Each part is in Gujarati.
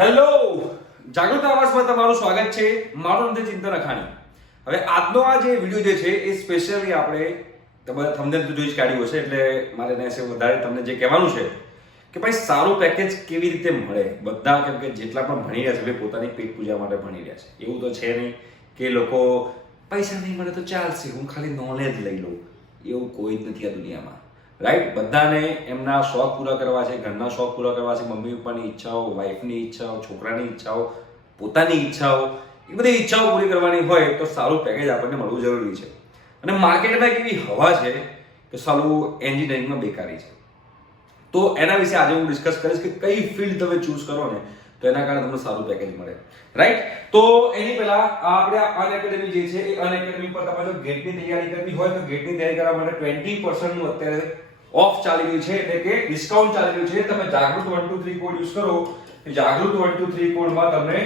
હેલો, જાગૃત આવાસમાં તમારું સ્વાગત છે. મારું નામ છે ચિંતન અખાણી. હવે આજનો આ જે વિડીયો જે છે એ સ્પેશિયલી આપણે તમારે થંબનેલ તો જોઈ જ કાઢ્યું હશે, એટલે મારે એને વધારે તમને જે કહેવાનું છે કે ભાઈ સારું પેકેજ કેવી રીતે મળે. બધા કેમ કે જેટલા પણ ભણી રહ્યા છે પોતાની પેટ પૂજા માટે ભણી રહ્યા છે. એવું તો છે નહીં કે લોકો પૈસા નહીં મળે તો ચાલશે, હું ખાલી નોલેજ લઈ લઉં. એવું કોઈ જ નથી આ દુનિયામાં, રાઈટ. બધાને એમના શોખ પૂરા કરવા છે, ઘરના શોખ પૂરા કરવા છે, મમ્મી પપ્પાની ઈચ્છાઓ, વાઈફની ઈચ્છાઓ, છોકરાની ઈચ્છાઓ, પોતાની ઈચ્છાઓ, એ બધી ઈચ્છાઓ પૂરી કરવાની હોય તો સારું પેકેજ આપણને મળવું જરૂરી છે. અને માર્કેટમાં એક એવી હવા છે કે સારું એન્જિનિયરિંગમાં બેકારી છે. તો એના વિશે આજે હું ડિસ્કસ કરીશ કે કઈ ફિલ્ડ તમે ચૂઝ કરો ને તો એના કારણે તમને સારું પેકેજ મળે, રાઈટ. તો એની પહેલા આપણે અનએકેડમી જે છે એ અનએકેડમી પર તમારે જો ગેટની તૈયારી કરવી હોય તો ગેટની તૈયારી કરવા માટે 20% નું અત્યારે ઓફ ચાલી રહ્યું છે, એટલે કે ડિસ્કાઉન્ટ ચાલી રહ્યું છે. તમે જાગૃત 123 કોડ યુઝ કરો, જાગૃત 123 કોડમાં તમને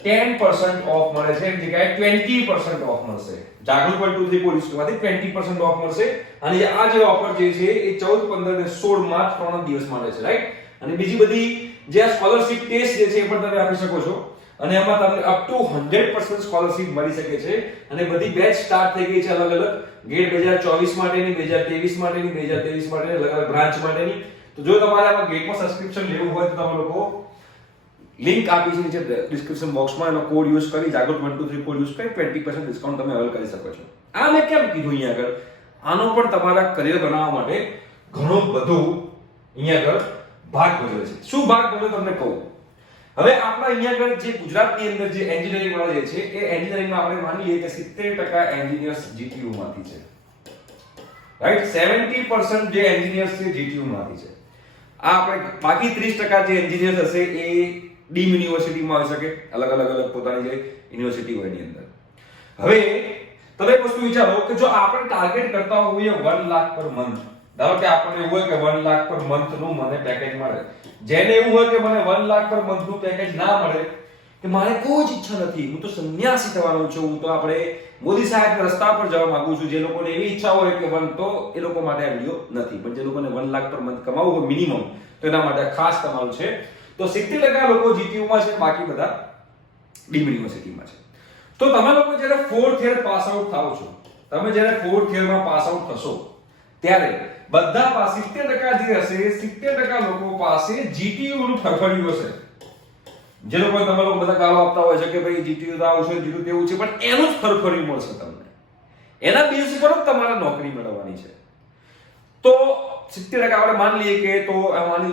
10% ઓફ મળે છે, એની જગ્યાએ 20% ઓફ મળશે. જાગૃત 123 કોડ યુઝ કરવાથી 20% ઓફ મળશે. અને આ જે ઓફર જે છે એ 14, 15 અને 16 માં 3 દિવસ મળે છે, રાઈટ. અને બીજી બધી જે આ સ્કોલરશિપ ટેસ્ટ જે છે એ પણ તમે આપી શકો છો, અને એમાં તમને અપ ટુ 100% સ્કોલરશિપ મળી શકે છે. અને બધી બેચ સ્ટાર્ટ થઈ ગઈ છે અલગ અલગ, ગેટ 2024 માટેની, 2023 માટેની, 2023 માટેની, અલગ અલગ બ્રાન્ચ માટેની. તો જો તમારે આમાં ગેટમાં સબસ્ક્રિપ્શન લેવું હોય તો તમે લોકો લિંક આપી છે નીચે ડિસ્ક્રિપ્શન બોક્સમાં, એનો કોડ યુઝ કરી જાગૃત 123 કોડ યુઝ કરી 20% ડિસ્કાઉન્ટ તમે અવેલ કરી શકો છો. આ મેં કેમ કીધું અહીંયા આગળ, આનો પણ તમારા કરિયર બનાવવા માટે ઘણું બધું અહીંયા આગળ ભાગ ભજવે છે. શું ભાગ ભજવે તમને કહું. હવે આપણા અહીંયા આગળ જે ગુજરાતની અંદર જે એન્જિનિયરિંગ વાળા જે છે એ એન્જિનિયરિંગમાં આપણે માની લઈએ કે 70% એન્જિનિયર્સ જીટીયુ માંથી છે, રાઈટ. 70% જે એન્જિનિયર્સ છે જીટીયુ માંથી છે. આ આપણે બાકી 30% જે એન્જિનિયર્સ હશે એ ડીમ યુનિવર્સિટીમાં આવી શકે, અલગ પોતાની જે યુનિવર્સિટી હોય એની અંદર. હવે તમે એક વસ્તુ વિચારો કે જો આપણે ટાર્ગેટ કરતા હોઈએ 1 લાખ પર મંથ, ધારો કે આપણને એવું હોય કે 1 લાખ પર મંથ નું મને પેકેજ મળે. જેને એવું હોય કે મને 1 લાખ પર મંથ નું પેકેજ ના મળે, કે મારે કોઈ જ ઈચ્છા નથી, હું તો સંન્યાસી થવાનો છું, હું તો આપણે મોદી સાહેબના રસ્તા પર જવા માંગુ છું. જે લોકોને એવી ઈચ્છા હોય કે તો એ લોકો માટે આ વિડિયો નથી. પણ જે લોકોને 1 લાખ પર મંથ કમાવવું હોય મિનિમમ, તો એના માટે ખાસ તમારું છે. તો 70% લોકો જીટીયુ માં છે, બાકી બધા ડીમ યુનિવર્સિટીમાં છે. તો તમે લોકો જ્યારે 4th યર પાસ આઉટ થાઓ છો, તમે જ્યારે 4th યરમાં પાસ આઉટ થશો ત્યારે બધા પાસે 70% જે હશે 70% લોકો પાસે જીટીયુ નું ફરફર્યું હશે. જે લોકો તમે લોકો બધા ગાળો આપતા હોય છે કે ભાઈ જીટીયુ તો આવું છે, જીટીયુ તેવું છે, પણ એનું જ ફરફર્યું મળશે તમને. એના બેઝ ઉપર જ તમારે નોકરી મેળવવાની છે. તો 70% આપણે માની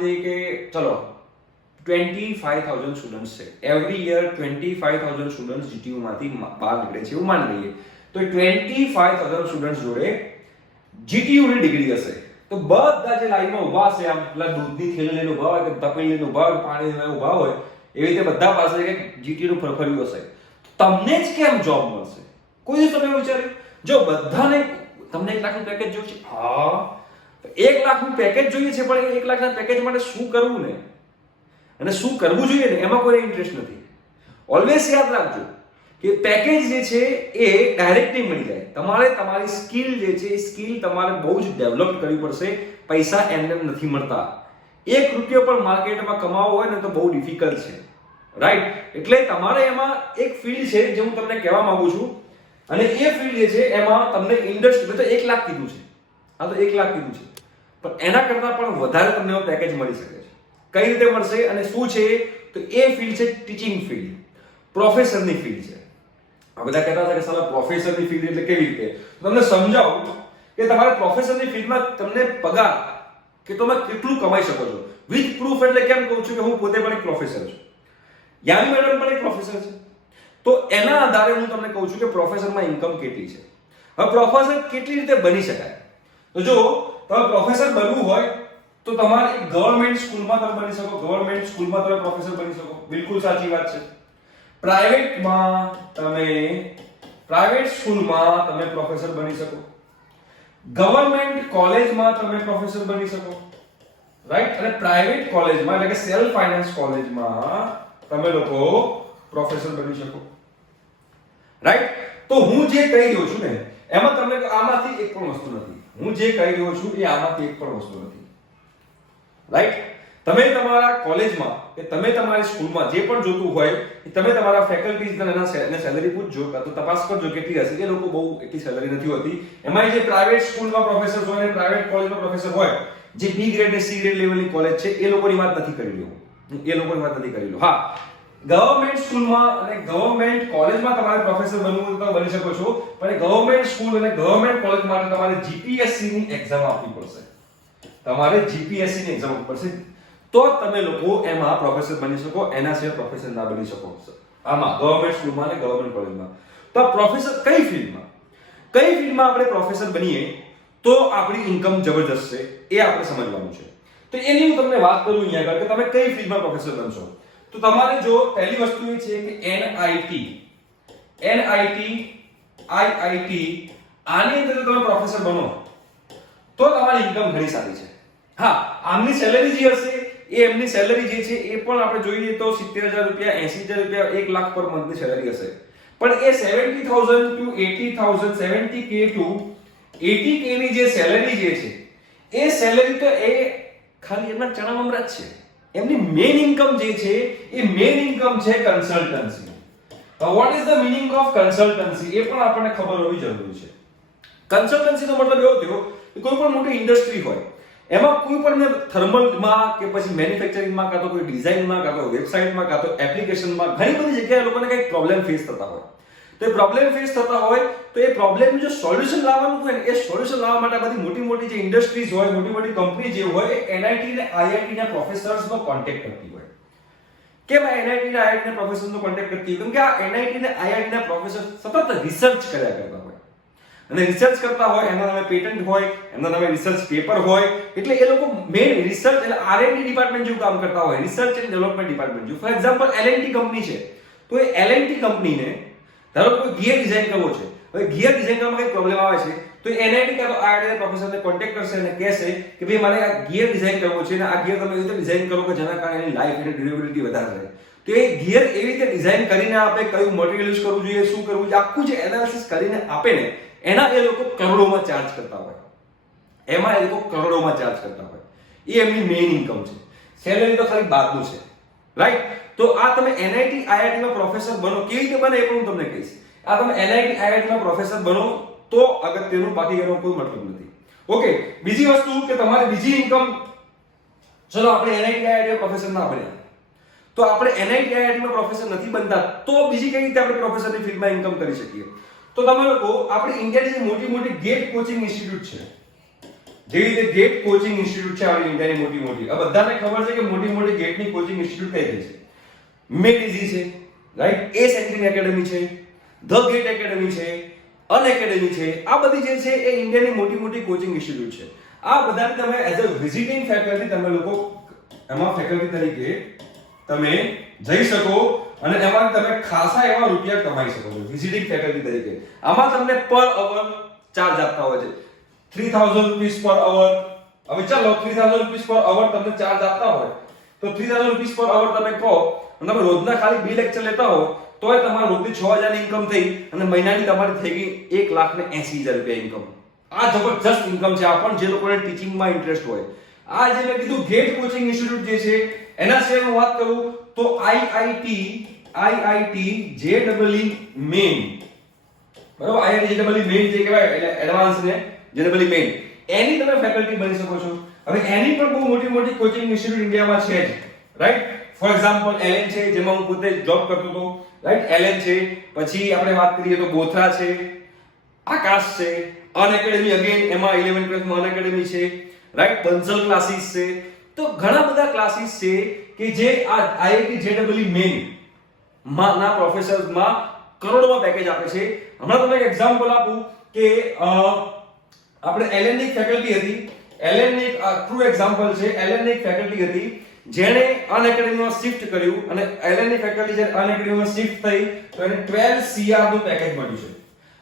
લઈએ કે ચલો 25,000 સ્ટુડન્ટ્સ છે. એવરી યર 25,000 સ્ટુડન્ટ્સ જીટીયુ માંથી બહાર નીકળે છે એવું માની લઈએ. તો 25,000 સ્ટુડન્ટ્સ જોડે જીટીયુ ની ડિગ્રી હશે. તો બધા જે લાઈનમાં ઊભા છે, આમ પેલા દૂધની થેલી લઈને ઊભા હોય કે તપેલી લઈને ઊભા હોય, પાણી લઈને ઊભા હોય, એવી રીતે બધા પાસે કે જીટીયુ નું ફરફર્યું હશે. તમને જ કેમ જોબ મળશે? કોઈ તમે વિચાર્યું? જો બધાને તમને 1 લાખનું પેકેજ જોઈએ છે, હા 1 લાખનું પેકેજ જોઈએ છે, પણ 1 લાખના પેકેજ માટે શું કરવું ને અને શું કરવું જોઈએ ને એમાં કોઈ ઇન્ટરેસ્ટ નથી. ઓલવેઝ યાદ રાખજો કે પેકેજ જે છે એ ડાયરેક્ટ નહીં મળી જાય. તમારે તમારી સ્કિલ જે છે એ સ્કિલ તમારે બહુ જ ડેવલપ કરવી પડશે. પૈસા એમને નથી મળતા. 1 રૂપિયો પણ માર્કેટમાં કમાવો હોય ને તો બહુ ડિફિકલ્ટ છે, રાઈટ. એટલે તમારે એમાં એક ફિલ્ડ છે જે હું તમને કહેવા માંગુ છું, અને એ ફિલ્ડ જે છે એમાં તમને ઇન્ડસ્ટ્રી, મેં તો 1 લાખ કીધું છે, આ તો 1 લાખ કીધું છે, પણ એના કરતા પણ વધારે તમને પેકેજ મળી શકે છે. કઈ રીતે મળશે અને શું છે? તો એ ફિલ્ડ છે ટીચિંગ ફિલ્ડ, પ્રોફેસરની ફિલ્ડ છે. આ બધા કહેતા હતા કે સાલા પ્રોફેસરની ફિલ્ડ એટલે કેવી રીતે? તમને સમજાવું કે તમારે પ્રોફેસરની ફિલ્ડમાં તમને પગાર કે તમે કેટલું કમાઈ શકો છો વિથ પ્રૂફ. એટલે કેમ કહું છું કે હું પોતે પણ એક પ્રોફેસર છું, યામી મેડમ પણ એક પ્રોફેસર છે. તો એના આધારે હું તમને કહું છું કે પ્રોફેસરમાં ઇન્કમ કેટલી છે. હવે પ્રોફેસર કેટલી રીતે બની શકાય? તો જો તમે પ્રોફેસર બનવું હોય તો તમારે ગવર્નમેન્ટ સ્કૂલમાં તમે બની શકો. ગવર્નમેન્ટ સ્કૂલમાં તમે પ્રોફેસર બની શકો, બિલકુલ સાચી વાત છે. પ્રાઇવેટ સ્કૂલમાં તમે પ્રોફેસર બની શકો. ગવર્નમેન્ટ કોલેજમાં તમે પ્રોફેસર બની શકો, રાઈટ. અને પ્રાઇવેટ કોલેજમાં એટલે કે સેલ્ફ ફાઇનાન્સ કોલેજમાં તમે લોકો પ્રોફેસર બની શકો, રાઈટ. તો હું જે કહી રહ્યો છું ને એમાં તમને આમાંથી એક પણ વસ્તુ નથી. હું જે કહી રહ્યો છું એ આમાંથી એક પણ વસ્તુ નથી, રાઈટ. તમે તમારા કોલેજમાં કે તમે તમારી સ્કૂલમાં જે પણ જોતું હોય તમે તમારા ફેકલ્ટીઝ અને સેલરી પૂછજો કાં તો તપાસ કરજો કેટલી હશે. એ લોકો બહુ એટલી સેલરી નથી હોતી. એમાં જે પ્રાઇવેટ સ્કૂલમાં પ્રોફેસર હોય અને પ્રાઇવેટ કોલેજમાં પ્રોફેસર હોય, જે બી ગ્રેડ અને સી ગ્રેડ લેવલની કોલેજ છે, એ લોકોની વાત નથી કરી રહ્યો. હા, ગવર્નમેન્ટ સ્કૂલમાં અને ગવર્નમેન્ટ કોલેજમાં તમારે પ્રોફેસર બનવું તો બની શકો છો, પણ ગવર્નમેન્ટ સ્કૂલ અને ગવર્નમેન્ટ કોલેજ માટે તમારે જીપીએસસી ની એક્ઝામ આપવી પડશે. તમારે જીપીએસસી ની એક્ઝામ આપવી પડશે, તો તમે લોકો એમાં પ્રોફેસર બની શકો. એના સિવાય પ્રોફેસર ના બની શકો આમાં ગવર્નમેન્ટ સ્કૂલમાં અને ગવર્નમેન્ટ કોલેજમાં. તો પ્રોફેસર કઈ ફિલ્ડમાં આપણે પ્રોફેસર બનીએ તો આપણી ઇન્કમ જબરજસ્ત છે, એ આપણે સમજવાનું છે. તો એની હું તમને વાત કરું અહીંયા આગળ કે તમે કઈ ફિલ્ડમાં પ્રોફેસર બનશો. તો તમારે જો પહેલી વસ્તુ એ છે કે આઈઆઈટી આની અંદર જો તમે પ્રોફેસર બનો તો તમારી ઇન્કમ ઘણી સારી છે. હા, આમની સેલરી જે હશે એ એમની સેલરી જે છે એ પણ આપણે જોઈએ તો 70,000 રૂપિયા, 80,000 રૂપિયા, 1 લાખ પર મંથની સેલરી હશે. પણ એ 70,000 to 80,000, 70k to 80k ની જે સેલરી જે છે એ સેલરી તો એ ખાલી એમના ચણા મમરા છે. એમની મેઇન ઇન્કમ જે છે એ મેઇન ઇન્કમ છે consultancy. What is the meaning of consultancy એ પણ આપણને ખબર હોવી જરૂરી છે. કન્સલ્ટન્સી નો મતલબ એવો થયો કે કોઈ પણ મોટી ઇન્ડસ્ટ્રી હોય, એમાં કોઈ પણ થર્મલમાં કે પછી મેન્યુફેક્ચરિંગમાં કાં તો કોઈ ડિઝાઇનમાં કાં તો વેબસાઇટમાં કાં તો એપ્લિકેશનમાં ઘણી બધી જગ્યાએ લોકોને કંઈક પ્રોબ્લેમ ફેસ થતા હોય. તો એ પ્રોબ્લેમ ફેસ થતા હોય તો એ પ્રોબ્લેમનું જો સોલ્યુશન લાવવાનું હોય ને, એ સોલ્યુશન લાવવા માટે બધી મોટી જે ઇન્ડસ્ટ્રીઝ હોય, મોટી કંપની જે હોય, એ એનઆઈટી અને આઈઆઈટી ના પ્રોફેસર્સનો કોન્ટેક્ટ કરતી હોય. કેમ એનઆઈટી અને આઈઆઈટી ના પ્રોફેસરનો કોન્ટેક્ટ કરતી હોય? કેમ કે આ એનઆઈટી અને આઈઆઈટી ના પ્રોફેસર સતત રિસર્ચ કર્યા કરતા હોય, અને રિસર્ચ કરતા હોય એના નામે પેટન્ટ હોય, એના નામે રિસર્ચ પેપર હોય. એટલે એ લોકો મેઇન રિસર્ચ એટલે આરએનડી ડિપાર્ટમેન્ટ જેવું કામ કરતા હોય, રિસર્ચ એન્ડ ડેવલપમેન્ટ ડિપાર્ટમેન્ટ જેવું. ફોર એક્ઝામ્પલ એલએનટી કંપની છે, તો એ એલએનટી કંપનીને ધારો કોઈ ગિયર ડિઝાઇન કરવો છે, હવે ગિયર ડિઝાઇન કરવામાં કઈ પ્રોબ્લેમ આવે છે તો એનઆઈટી કાં તો આઈઆઈટી પ્રોફેસરને કોન્ટેક્ટ કરશે અને કહેશે કે ભાઈ મારે આ ગિયર ડિઝાઇન કરવો છે અને આ ગિયર તમે એવી રીતે ડિઝાઇન કરો કે જેના કારણે એની લાઈફ અને ડ્યુરેબિલિટી વધારે રહે. તો એ ગિયર એવી રીતે ડિઝાઇન કરીને આપે, કયું મટીરીયલ યુઝ કરવું જોઈએ, શું કરવું જોઈએ, આખું જે એનાલિસિસ કરીને આપે ને, એના એ લોકો કરોડોમાં ચાર્જ કરતા હોય. એ એમની મેઇન ઇન્કમ છે. સેલેરી તો ખાલી બાદનું છે, રાઈટ? તો આ તમે એનઆઈટી આઈઆઈટી માં પ્રોફેસર બનો, કેવી રીતે બને એ પણ હું તમને કહીશ. આ તમે એનઆઈટી આઈઆઈટી માં પ્રોફેસર બનો તો અગત્યનું, બાકી એનો કોઈ મતલબ નથી. ઓકે, બીજી વસ્તુ કે તમારી બીજી ઇન્કમ, ચલો આપણે એનઆઈટી આઈઆઈટી પ્રોફેસર ના બન્યા તો આપણે એનઆઈટી આઈઆઈટી માં પ્રોફેસર નથી બનતા તો બીજી કઈ રીતે આપણે પ્રોફેસરની ફિલ્ડમાં ઇન્કમ કરી શકીએ? તો તમે લોકો આપણી ઇન્ડિયાની જે મોટી ગેટ કોચિંગ ઇન્સ્ટિટ્યૂટ છે, જેવી રીતે ગેટ કોચિંગ ઇન્સ્ટિટ્યૂટ છે આપણી ઇન્ડિયાની મોટી, આ બધાને ખબર છે કે મોટી ગેટની કોચિંગ ઇન્સ્ટિટ્યૂટ કઈ છે? મેડીઝી છે, રાઈટ? એ સેન્ટ્રિંગ એકેડમી છે, ધ ગેટ એકેડમી છે, અન એકેડમી છે. આ બધી જે છે એ ઇન્ડિયાની મોટી કોચિંગ ઇન્સ્ટિટ્યૂટ છે. આ બધાને તમે એઝ અ વિઝિટિંગ ફેકલ્ટી તમે લોકો એમાં ફેકલ્ટી તરીકે તમે જઈ શકો અને એમાં તમે ખાસા એવા રૂપિયા કમાઈ શકો છો વિઝિટિંગ ફેકલ્ટી તરીકે. આમાં તમને પર અવર ચાર્જ આપતા હોય છે 3000 રૂપીસ પર અવર. હવે ચાલો 3000 રૂપીસ પર અવર તમને ચાર્જ આપતા હોય તો 3000 રૂપીસ પર અવર તમે કહો અને તમે રોજના ખાલી 2 લેક્ચર લેતા હો તોય તમારા રોજની 6000 ની ઇન્કમ થઈ અને મહિનાની તમારી થઈ ગઈ 1,80,000 રૂપિયા ઇન્કમ. આ જબરજસ્ત ઇન્કમ છે. આ પણ જે લોકોને ટીચિંગમાં ઇન્ટરેસ્ટ હોય. આ જે મેં કીધું ગેટ કોચિંગ ઇન્સ્ટિટ્યૂટ જે છે એના સિવાય હું વાત કરું તો આઈઆઈટી જેડબલઈ મેઇન, બરાબર? આઈઆઈટી જેડબલઈ મેઇન જે કહેવાય એટલે એડવાન્સ ને જેડબલઈ મેઇન, એની તમે ફેકલ્ટી બની શકો છો. હવે એની પણ બહુ મોટી કોચિંગ ઇન્સ્ટિટ્યૂટ ઇન્ડિયામાં છે જ, રાઈટ? ફોર એક્ઝામ્પલ એલએન છે, જેમાં હું પોતે જોબ કરતો હતો, રાઈટ? એલએન છે. પછી આપણે વાત કરીએ તો બોથરા છે, આકાશ છે, અન એકેડમી અગેન એમાં 11 12 માં અન એકેડમી છે, રાઈટ? બંસલ ક્લાસીસ છે. તો ઘણા બધા ક્લાસીસ છે કે જે આ આઈઆઈટી જેડબલઈ મેઇન ના પ્રોફેસર્સમાં કરોડોમાં પેકેજ આપે છે. હમણાં તમને એક એક્ઝામ્પલ આપું કે આપણે એલએન ની ફેકલ્ટી હતી, એલએન ની ટ્રુ એક્ઝામ્પલ છે. એલએન ની ફેકલ્ટી હતી જેણે અન એકેડમીમાં શિફ્ટ કર્યું અને એલએન ની ફેકલ્ટી જે અન એકેડમીમાં શિફ્ટ થઈ તો એને 12 CR નું પેકેજ મળ્યું છે.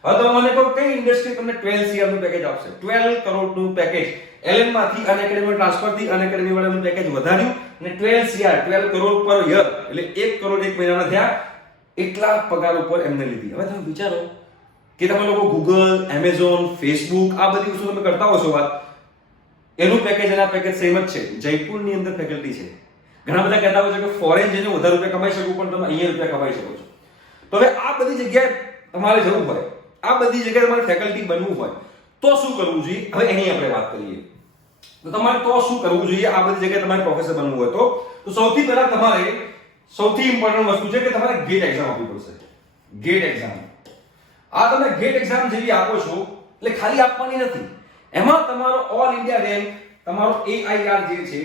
હવે તમે મને કહો કઈ ઇન્ડસ્ટ્રી તમને 12 CR નું પેકેજ આપશે? 12 કરોડનું પેકેજ એલએન માંથી અન એકેડમી ટ્રાન્સફર થી અન એકેડમી વાળાનું પેકેજ વધાર્યું અને 12 CR 12 કરોડ પર યર એટલે 1 કરોડ એક મહિનાના થયા. એટલા પગાર ઉપર એમને લીધી. હવે તમે વિચારો કે તમે લોકો ગૂગલ, એમેઝોન, ફેસબુક આ બધી વસ્તુ તમે કરતા હશો વાત, એનું પેકેજ અને આ પેકેજ સેમ જ છે. જયપુરની અંદર ફેકલ્ટી છે. ઘણા બધા કહેતા હોય છે કે ફોરેન જઈને વધારે રૂપિયા કમાઈ શકો, પણ તમે અહીંયા રૂપિયા કમાઈ શકો છો. તો હવે આ બધી જગ્યાએ તમારે જવું હોય, આ બધી જગ્યાએ તમારે ફેકલ્ટી બનવું હોય તો શું કરવું જોઈએ, હવે એની આપણે વાત કરીએ. તો તમારે તો શું કરવું જોઈએ આ બધી જગ્યાએ તમારે પ્રોફેસર બનવું હોય તો સૌથી પહેલા તમારે સૌથી ઇમ્પોર્ટન્ટ વસ્તુ છે કે તમારે ગેટ એક્ઝામ આપવી પડશે. ગેટ એક્ઝામ, આ તમે ગેટ એક્ઝામ જેવી આપો છો એટલે ખાલી આપવાની નથી, એમાં તમારો ઓલ ઇન્ડિયા રેન્ક, તમારો AIR જે છે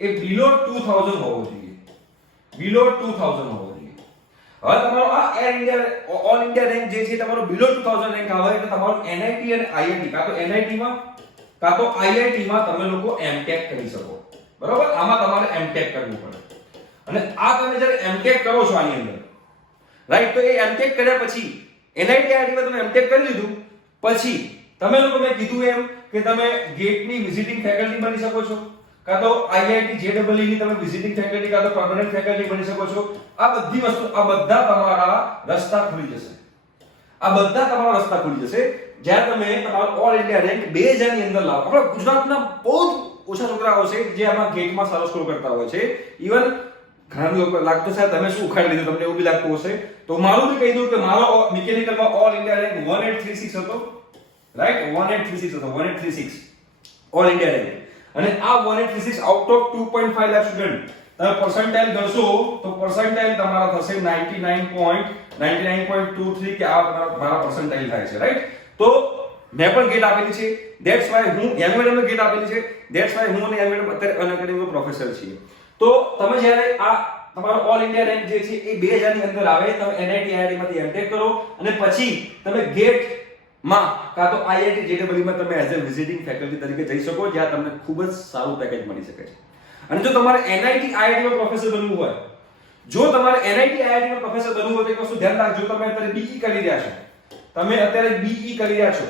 એ બિલો 2000 હોવો જોઈએ. બિલો 2000 હોવો જોઈએ. હવે તમારો આ air India all India rank જે છે તમારો બિલો 2000 રેન્ક આવે એટલે તમારો NIT અને IIT કાં તો NIT માં કાં તો IIT માં તમે લોકો MTech કરી શકો. બરોબર, આમાં તમારે MTech કરવું પડે. અને આ તમે જ્યારે MTech કરો છો આની અંદર, રાઈટ, તો એ MTech કર્યા પછી NIT IIT માં તમે MTech કરી લીધું પછી તમે લોકો મેં કીધું એમ કે તમે ગેટની વિઝિટિંગ ફેકલ્ટી બની શકો છો, કાં તો IIT JEE ની તમે વિઝિટિંગ ફેકલ્ટી કાં તો પરમેનન્ટ ફેકલ્ટી બની શકો છો. આ બધી વસ્તુ, આ બધા તમારા રસ્તા ખુલી જશે. આ બધા તમારા રસ્તા ખુલી જશે જ્યારે તમે તમારો ઓલ ઇન્ડિયા રેન્ક 2000 ની અંદર લાવો. આપણા ગુજરાતના બહુ ઓછા છોકરાઓ છે જે આમાં ગેટમાં સારો સ્કોર કરતા હોય છે. ઇવન ઘણા લોકો લાગતો છે તમે શું ઉખાડી લીધું, તમને એવું બી લાગતું હશે. તો મારું બી કહી દઉં કે મારો મિકેનિકલમાં ઓલ ઇન્ડિયા રેન્ક 1836 હતો, રાઈટ, 1836 હતો, 1836 ઓલ ઇન્ડિયા રેન્ક. અને આ 1836 આઉટ ઓફ 2.5 લાખ સ્ટુડન્ટ તમે પર્સન્ટાઇલ ગણશો તો પર્સન્ટાઇલ તમારા થશે 99.23 કે આ મારા પર્સન્ટાઇલ થાય છે, રાઈટ. તો મેં પણ ગેટ આપેલી છે, ધેટ્સ વાય હું એમએડમ ગેટ આપેલી છે, ધેટ્સ વાય હું અને એમએડમ અત્યારે અનએકેડમીમાં પ્રોફેસર છીએ. તો તમે જ્યારે આ તમારો ઓલ ઇન્ડિયા રેન્ક જે છે એ 2000 ની અંદર આવે, તમે NIT IIT માંથી MTech કરો અને પછી તમે ગેટ માં કાં તો IIT JEE માં તમે એઝ અ વિઝિટિંગ ફેકલ્ટી તરીકે જઈ શકો, જ્યાં તમને ખૂબ જ સારું પેકેજ મળી શકે છે. અને જો તમારે NIT IIT માં પ્રોફેસર બનવું હોય, જો તમારે NIT IIT માં પ્રોફેસર બનવું હોય તો એક વસ્તુ ધ્યાન રાખજો, તમે અત્યારે BE કરી રહ્યા છો, તમે અત્યારે BE કરી રહ્યા છો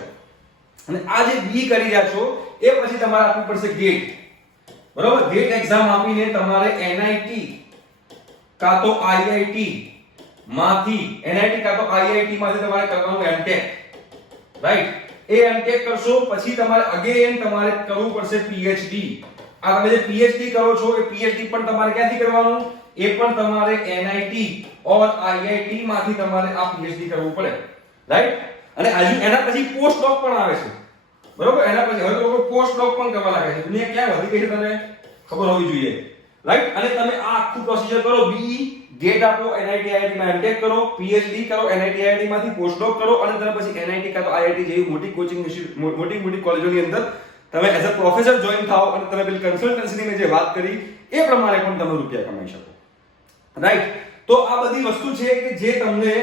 અને આ જે BE કરી રહ્યા છો એ પછી તમારે આપવું પડશે ગેટ. બરોબર, ગેટ એક્ઝામ આપીને તમારે NIT કાં તો IIT માંથી તમારે કરવાનું MTech, રાઈટ. એ MTech કરશો પછી તમારે અગેન તમારે કરવું પડશે PhD. આ તમે જે PhD કરો છો એ PhD પણ તમારે ક્યાંથી કરવાનું, એ પણ તમારે NIT ઓર IIT માંથી તમારે આ PhD કરવું પડે, રાઈટ. અને હજુ એના પછી પોસ્ટ ડોક પણ આવે છે. બરોબર, એના પછી હવે લોકો પોસ્ટ ડોક પણ કરવા લાગે છે. દુનિયા ક્યાં વધી ગઈ છે તને ખબર હોવી જોઈએ, રાઈટ. અને તમે આ આખું પ્રોસીજર કરો, BE ગેટ આપો, NIT IIT માં MTech કરો, PhD કરો, NIT IIT માંથી પોસ્ટ ડોક કરો અને ત્યાર પછી NIT કાં તો IIT જેવી મોટી કોચિંગ મોટી કોલેજોની અંદર તમે એઝ અ પ્રોફેસર જોઈન થાઓ અને તમે પેલી કન્સલ્ટન્સીની મેં જે વાત કરી એ પ્રમાણે પણ તમે રૂપિયા કમાઈ શકો, રાઈટ. તો આ બધી વસ્તુ છે કે જે તમને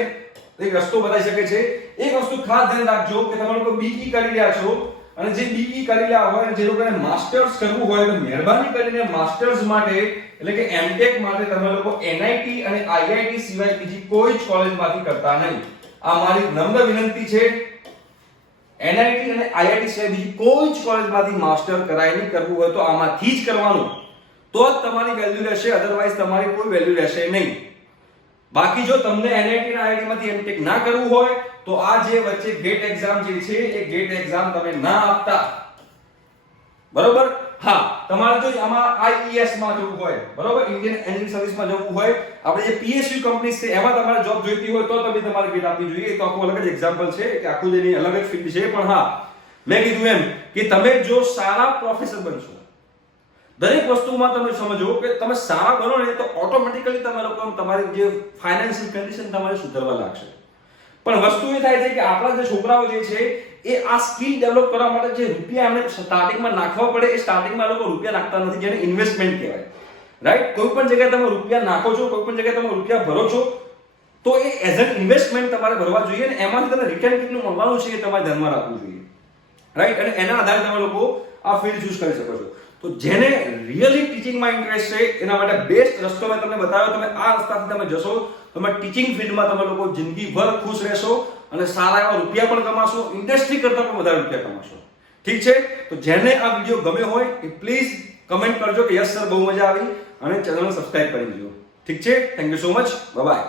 એક રસ્તો બતાવી શકે છે. એક વસ્તુ ખાસ ધ્યાન રાખજો કે તમે લોકો BE કરી રહ્યા છો અને જે BE કરી રહ્યા હોય અને જે લોકોને માસ્ટર્સ કરવું હોય તો મહેરબાની કરીને માસ્ટર્સ માટે એટલે કે MTech માટે તમે લોકો NIT અને IIT સિવાય બીજી કોઈ જ કોલેજમાંથી કરતા નહીં. આ મારી નમ્ર વિનંતી છે. NIT અને IIT સિવાય બીજી કોઈ જ કોલેજમાંથી માસ્ટર કરાય નહીં. કરવું હોય તો આમાંથી જ કરવાનું, તો જ તમારી વેલ્યુ રહેશે, અધરવાઇઝ તમારી કોઈ વેલ્યુ રહેશે નહીં. બાકી જો તમને NIT અને IIT માંથી MTech ના કરવું હોય તો આ જે વચ્ચે ગેટ એક્ઝામ જે છે એ ગેટ એક્ઝામ તમે ના આપતા, બરોબર. હા, તમારે જો આમાં IES માં જવું હોય, બરોબર, ઇન્ડિયન એન્જિનિયરિંગ સર્વિસમાં જવું હોય, આપણે જે PSU કંપનીઝ છે એમાં તમારે જોબ જોઈતી હોય તો તમે તમારે ગેટ આપવી જોઈએ. એ તો આખું અલગ જ એક્ઝામ્પલ છે કે આખું જેની અલગ જ ફિલ્ડ છે. પણ હા, મેં કીધું એમ કે તમે જો સારા પ્રોફેસર બનશો, દરેક વસ્તુમાં તમે સમજો કે તમે સારા બનો ને તો ઓટોમેટિકલી તમારે તમારી જે ફાઇનાન્શિયલ કન્ડિશન તમારી સુધરવા લાગશે. પણ વસ્તુ એ થાય છે કે આપણા જે છોકરાઓ જે છે એ આ સ્કિલ ડેવલપ કરવા માટે જે રૂપિયા એમને સ્ટાર્ટિંગમાં નાખવા પડે એ સ્ટાર્ટિંગમાં લોકો રૂપિયા નાખતા નથી, જેને ઇન્વેસ્ટમેન્ટ કહેવાય, રાઈટ. કોઈ પણ જગ્યાએ તમે રૂપિયા નાખો છો, કોઈ પણ જગ્યાએ તમે રૂપિયા ભરો છો તો એ એઝ એન ઇન્વેસ્ટમેન્ટ તમારે ભરવા જોઈએ અને એમાંથી તમને રિટર્ન કેટલું મળવાનું છે એ તમારે ધ્યાનમાં રાખવું જોઈએ, રાઈટ. અને એના આધારે તમે લોકો આ ફિલ્ડ ચૂઝ કરી શકો છો. તો જેને રિયલી ટીચિંગમાં ઇન્ટરેસ્ટ છે એના માટે બેસ્ટ રસ્તો મેં તમને બતાવ્યો. તમે આ રસ્તાથી તમે જશો, તમે ટીચિંગ ફિલ્ડમાં તમે લોકો જિંદગીભર ખુશ રહેશો અને સારા એવા રૂપિયા પણ કમાશો, ઇન્ડસ્ટ્રી કરતાં પણ વધારે રૂપિયા કમાશો, ઠીક છે. તો જેને આ વિડીયો ગમ્યો હોય એ પ્લીઝ કમેન્ટ કરજો કે યસ સર બહુ મજા આવી અને ચેનલને સબસ્ક્રાઇબ કરી દેજો, ઠીક છે. Thank you so much, bye bye.